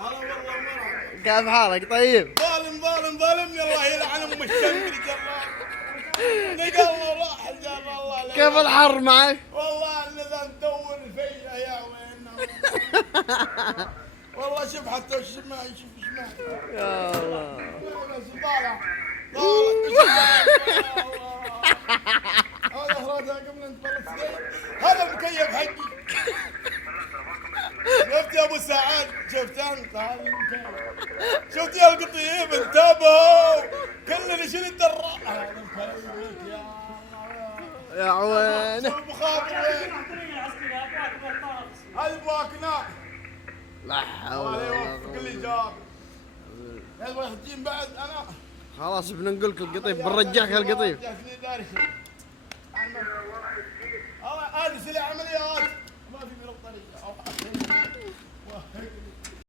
هلا والله مرحبا. كيف حالك طيب؟ ظالم ظالم ظالمني الله يلعن ام الشنقري جرار. نقلنا راح الجار الله لا كيف الحر معك؟ والله النظام تو الفيلة يا وين. والله شوف حتى الشمال شوف شمال. يا الله. طالع طالع. هذا اخراجها قبل انت فلسطين. هذا المكيف حقي. شفت يا ابو سعاد؟ شفت انت هذا المكيف؟ شفت يا القطيب؟ انتبهوا كلنا شيل الدراع. هذا المكيف يا عوينه. شوف المخاطر وين؟ هذا بواكنا. لا حول الله ولا يوفق قوة. اللي جاب. يلا يحجين بعد انا. خلاص بننقلك القطيف، بنرجعك القطيف. هذه سلع عمليات.